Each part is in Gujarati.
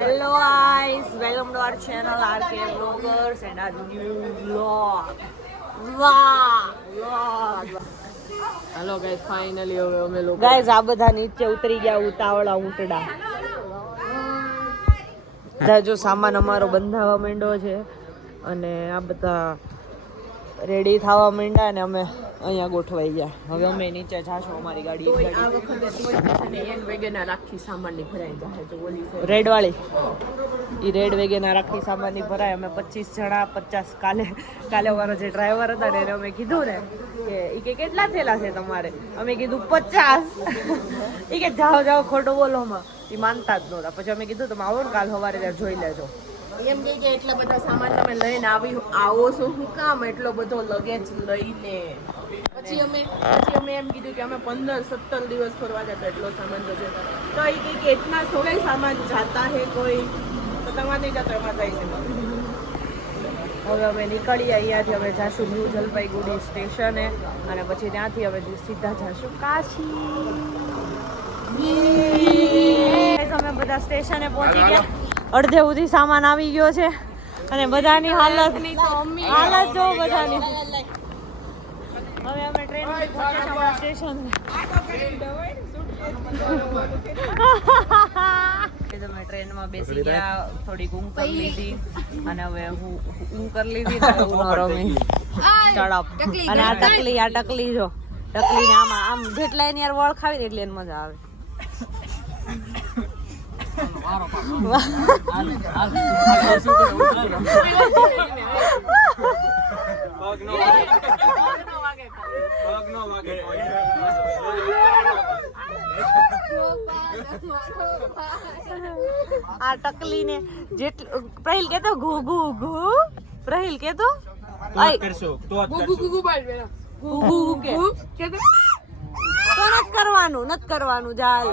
Hello guys, welcome to our channel RK Vloggers and our new vlog. Hello guys, finally હવે અમે લોકો ગાઈસ આ બધા નીચે ઉતરી ગયા ઉતાવળા ઊંટડા. જો સામાન અમારો બંધાવા માંડ્યો છે અને આ બધા રેડી થવા માંડ્યા ને અમે અહીંયા ગોઠવાઈ ગયા. હવે અમે નીચે જાશું અમારી ગાડી. આ વખતે એન વેગેના રાખી સામાનની ભરાઈ જાય છે ઓલી રેડ વાળી ઈ રેડ વેગેના રાખી સામાનની ભરાય. અમે 25 જણા 50 કાલે અમારો જે ડ્રાઈવર હતા ને એને અમે કીધું ને કે ઈ કે કેટલા થયેલા છે તમારે, અમે કીધું 50. ઈ કે જાઓ જાઓ ખોટું બોલો માં. ઈ માનતા જ નહોતા. પછી અમે કીધું તમે આવો ને કાલ સવારે ત્યાં જોઈ લેજો. એમ કે એટલા બધા સામાન તમે લઈને આવો છો શું કામ એટલો બધો લગેજ લઈને? પછી અમે એમ કીધું કે અમે 15-17 દિવસ ફરવા જતા એટલો સામાન તો છે. તો એ કે એટલા થોડા સામાન જાતા હે કોઈ તો તમારે નહીં જતો એમાં જાય છે. હવે અમે નીકળીએ અહીંયાથી. અમે જાશું ન્યૂ જલપાઈગુડી સ્ટેશને અને પછી ત્યાંથી હવે સીધા જાશું કાશી. અમે બધા સ્ટેશને પહોંચી ગયા. અડધે સુધી સામાન આવી ગયો છે અને બધાની હાલત જો બધાની. હવે અમે ટ્રેનમાં પહોંચ્યા સ્ટેશન. અમે ટ્રેનમાં બેસી ગયા, થોડીક ઊંઘ કરી લીધી અને હવે ઊંઘ કરી લીધી ને રમી ચડપ. અને આ ટકલી જો ટકલીને આમાં આમ જેટલા એની યાર વળ ખાવી ને એટલે એને મજા આવે. આ ટકલી ને જેટલું પ્રહિલ કેતો ઘુ ઘુ ઘુ પ્રહિલ કેતો નથી કરવાનું જાલ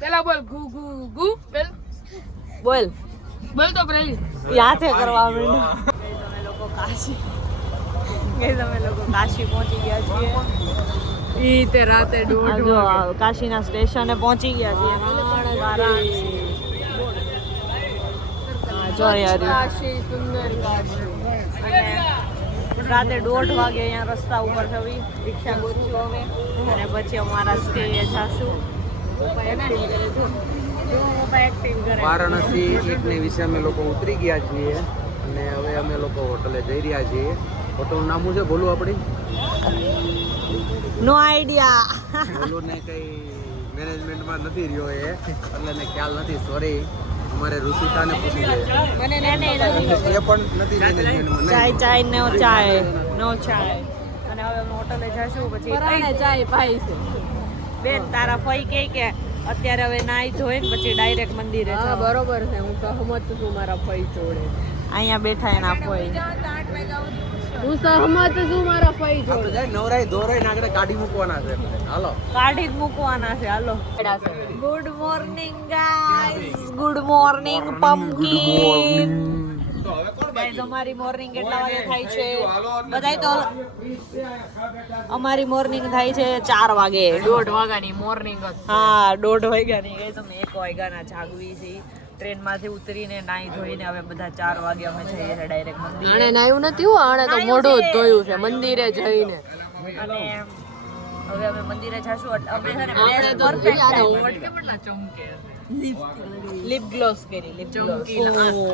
પેલા બોલ ગુ ગુ ગુ બોલ તો પ્રહી યાથે કરવા માંડ્યો. અમે લોકો કાશી પહોંચી ગયા છીએ. ઈ તે રાતે જો કાશીના સ્ટેશને પહોંચી ગયા છીએ. જો યાર કાશી સુંદર કાશી. રાતે 1:30 વાગે અહીંયા રસ્તા ઉપર થવી રિક્ષા ગોતશું હવે અને પછી અમારા સ્ટે જાશું. વારાણસી એકની વિશે અમે લોકો ઉતરી ગયા છીએ અને હવે અમે લોકો હોટલે જઈ રહ્યા છીએ. હોટલનું નામ શું છે બોલું આપણી? નો આઈડિયા. બોલું ને કઈ મેનેજમેન્ટમાં નથી રહ્યો એ એટલે ને ખ્યાલ નથી. સોરી, અમારે ઋષિતાને પૂછી જાય મને એ પણ નથી મેનેજમેન્ટમાં. ચાય નો ચાય. અને હવે અમે હોટલે જશું. પછી ચાય પાઈ છે બેન તારા ફઈ કે અત્યારે હવે નાઈ ધોઈને પછી ડાયરેક્ટ મંદિરે હા બરોબર છે. હું સહમત છું મારા ફઈ જોડે. અહીંયા બેઠા એના ફઈ. હું સહમત છું મારા ફઈ જોડે. આપણે નવરાઈ ધોરાઈને આગળ કાઢી મૂકવાના છે. હાલો કાઢી જ મૂકવાના છે. Hello. Good morning guys. Good morning pumpkin. Guys અમારી મોર્નિંગ કેટલા વાગે થાય છે બધાય તો? અમારી મોર્નિંગ થાય છે 4 વાગે. 1:30 વાગ્યાની મોર્નિંગ. હા 1:30 વાગ્યાની. ગાઈસ અમે 1 વાગ્યાના જાગવી છે. ટ્રેનમાંથી ઉતરીને નાઈ ધોઈને હવે બધા 4 વાગે અમે જઈએ છીએ ડાયરેક્ટ મંદિરે. આણે નાયું નથી હો, આણે તો મોઢું જ ધોયું છે મંદિરે જઈને. અને હવે અમે મંદિરે જાશું. અમે છે ને પ્લેસ પરફેક્ટ કેટલા ચમકે. લિપ ગ્લોસ કરી. લિપ ગ્લોસ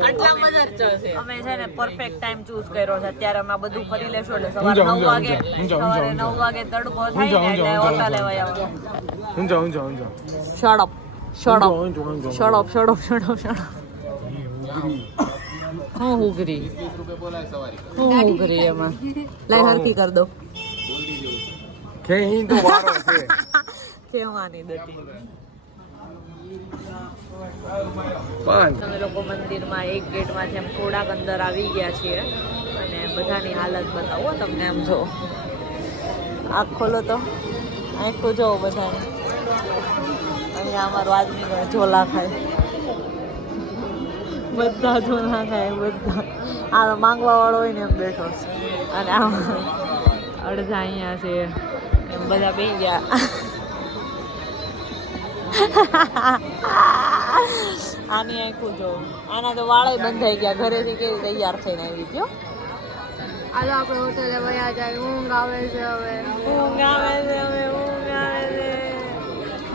આટલા બધા છે. અમે છે ને પરફેક્ટ ટાઈમ ચૂઝ કર્યો છે. અત્યારે અમે આ બધું ફરી લેશું એટલે સવારે 9 વાગે તડકો થાય ને એટલે હોટલે વયા આવો. શટ અપ હું ઉઘરી એમાં લઈ હરકી કર દો. કેવાની દતી. અમે લોકો મંદિરમાં એક ગેટમાંથી એમ થોડાક અંદર આવી ગયા છીએ અને બધાની હાલત બતાવો તમને. એમ જો આંખ ખોલો તો આંખો જો બધાને. અહીંયા અમારો આદમી ઝોલા ખાય. બધા ઝોલા ખાય બધા. આ માંગવા વાળો હોય ને એમ બેઠો છે અને આમ અડધા અહીંયા છે એમ બધા બેસી ગયા. આની આખું જો આના તો વાળ બંધાઈ ગયા ઘરેથી કેવી તૈયાર થઈને આવી ગયો હાલો આપણે હોટેલે વયા જાય ઊંઘ આવે છે હવે ઊંઘ આવે છે હવે ઊંઘ આવે છે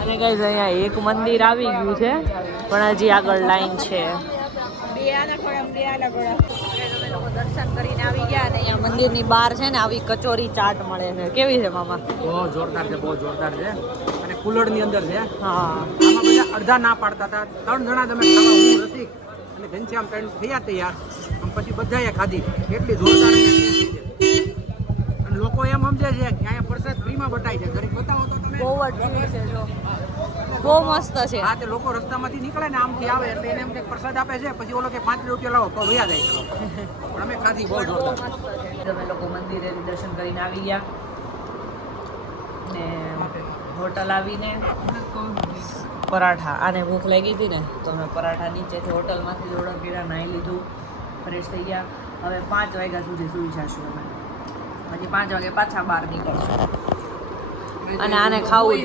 અને ગાઈઝ અહીંયા એક મંદિર આવી ગયું છે પણ હજી આગળ લાઈન છે અમે લોકો દર્શન કરીને આવી ગયા અને અહીંયા મંદિરની બહાર છે ને આવી કચોરી ચાટ મળે છે કેવી છે મામા બહુ જોરદાર છે અને કુલરની અંદર છે હા આમાં બધા અડધા ના પાડતા હતા 3 જણા તમે ખાવા હું રસિક અને ઘનશ્યામ ત્રણ થયા તૈયાર અને પછી બધાએ ખાધી એટલી જોરદાર અને લોકો એમ સમજે છે કે અહીંયા પ્રસાદ ફ્રીમાં બટાય છે જરીક બતાવો તો તમે બહુ જ ભીડ છે જો બહુ મસ્ત છે હા તે લોકો રસ્તામાંથી નીકળે ને આમથી આવે એટલે એને એમ કે પ્રસાદ આપે છે પછી ઓલો કે 5 રૂપિયા લાવો તો વયા જાય ચલો પણ અમે ખાધી બહુ જોરદાર અમે લોકો મંદિરે દર્શન કરીને આવી ગયા ને હોટલ આવીને પરાઠા આને ભૂખ લાગી હતી ને તો અમે પરાઠા નીચેથી હોટલમાંથી જ ઓર્ડર કર્યા નાહી લીધું ફ્રેશ થઈ ગયા હવે 5 વાગ્યા સુધી સુઈ જશું અમે પછી 5 વાગે પાછા બહાર નીકળશું અને આને ખાવું જ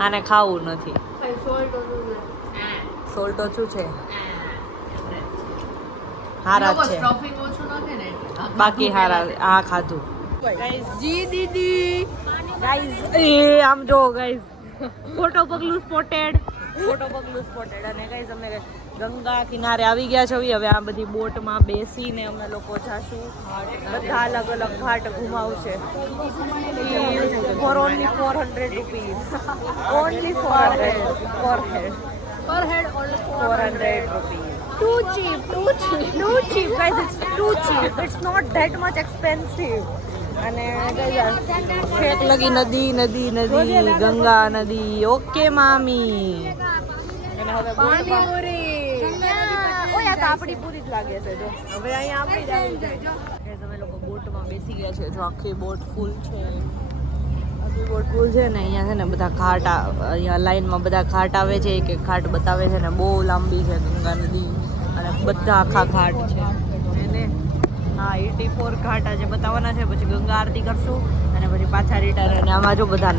આને ખાવું નથી સોલ્ટ ઓછું છે હારા જ છે બાકી હારા આ ખાધું જી દીદી ગાઈઝ એ આમ જો ગાઈઝ ફોટો પગલું સ્પોટેડ અને ગાઈઝ અમે ગંગા કિનારે આવી ગયા છે હવે આ બધી બોટમાં બેસીને અમે લોકો જાશું બધા અલગ અલગ ઘાટ ઘુમાવશે ફોર ઓનલી 400 રૂપીઝ ઓનલી 400 પર હેડ 400 rupees too cheap guys, it's too cheap, it's not that much expensive અને છેક લગી નદી ગંગા નદી ઓકે મામી અને હવે ઓય આ તો આપણી પૂરી જ લાગે છે જો હવે અહીંયા આપણી જ આવી જાય તમે લોકો બોટમાં બેસી ગયા છે જો આખી બોટ ફૂલ છે ને અહીંયા છે ને બધા ઘાટ અહીંયા લાઈનમાં બધા ઘાટ આવે છે એક ઘાટ બતાવે છે ને બહુ લાંબી છે ગંગા નદી અને બધા આખા ઘાટ છે એને હા 84 ઘાટ આજે બતાવવાના છે પછી ગંગા આરતી કરશું અને પછી પાછા રિટર્ન અને આમાં જો બધા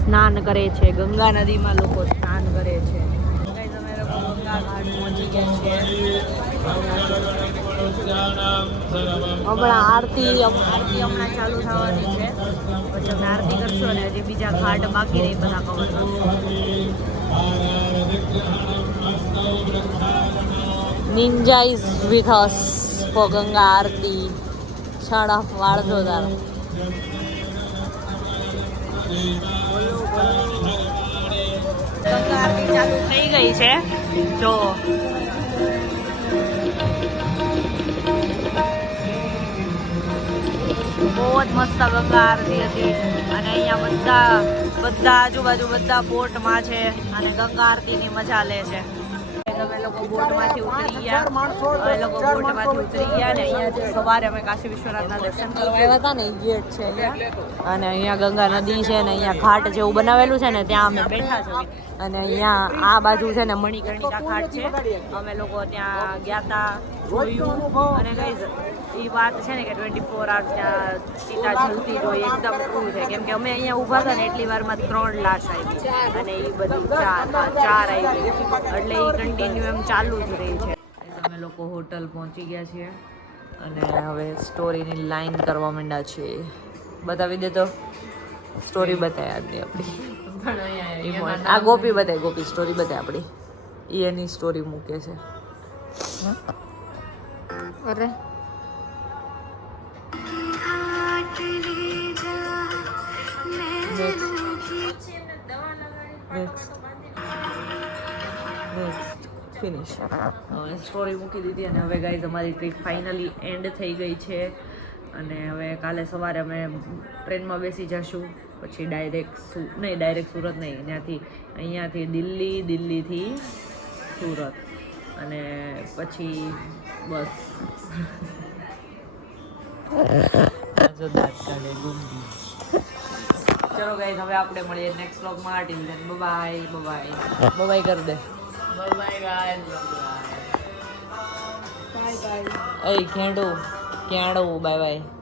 સ્નાન કરે છે ગંગા નદીમાં લોકો સ્નાન કરે છે અમે લોકો ગંગા ઘાટ પહોંચી ગયા છે હમણાં આરતી હમણાં ચાલુ થવાની છે પછી અમે આરતી કરશું અને હજી બીજા ઘાટ બાકી રહી બધા cover ninja is with us for Ganga aarti શાળા વાળજો તાર ગંગા આરતી ચાલુ થઈ ગઈ છે જો બહુ જ મસ્ત ગંગા આરતી હતી અને અહીંયા બધા આજુબાજુ બધા બોટમાં છે અને ગંગા આરતીની મજા લે છે અમે લોકો બોટમાંથી ઉતરી ગયા ને અહીંયા સવારે અમે કાશી વિશ્વનાથના દર્શન કરવા આવ્યા હતા ને ગેટ છે અહીંયા અને અહીંયા ગંગા નદી છે ને અહીંયા ઘાટ જેવું બનાવેલું છે ને ત્યાં અમે બેઠા છીએ અને અહીંયા આ બાજુ છે ને મણિકર્ણિકા ઘાટ છે અમે લોકો ત્યાં ગયા હતા જોયું અને કઈ એ વાત છે ને કે 24 hours ત્યાં ચિતા જલતી જોઈ એકદમ ટ્રુ છે કેમ કે અમે અહીંયા ઊભા હતા ને એટલી વારમાં 3 લાશ આવી અને એ બધી 4 આવી એટલે એ કન્ટિન્યુ એમ ચાલુ જ રહી છે અમે લોકો હોટલ પહોંચી ગયા છીએ અને હવે સ્ટોરીની લાઈન કરવા માંડ્યા છીએ બતાવી દે તો સ્ટોરી બતાવી આપણી આ ગોપી સ્ટોરી બતાવી આપણી એની સ્ટોરી મૂકે છે અરે નેક્સ્ટ ફિનિશ સ્ટોરી મૂકી દીધી અને હવે ગાઈઝ અમારી ટ્રીપ ફાઇનલી એન્ડ થઈ ગઈ છે અને હવે કાલે સવારે અમે ટ્રેનમાં બેસી જશું પછી ડાયરેક્ટ સુરત નહીં અહીંયાથી દિલ્હીથી સુરત અને પછી બસ ચલો ગાઈઝ હવે આપણે મળીએ નેક્સ્ટ વ્લોગમાં ટિલ ધેન બાય કર દે bye bye bye bye bye bye by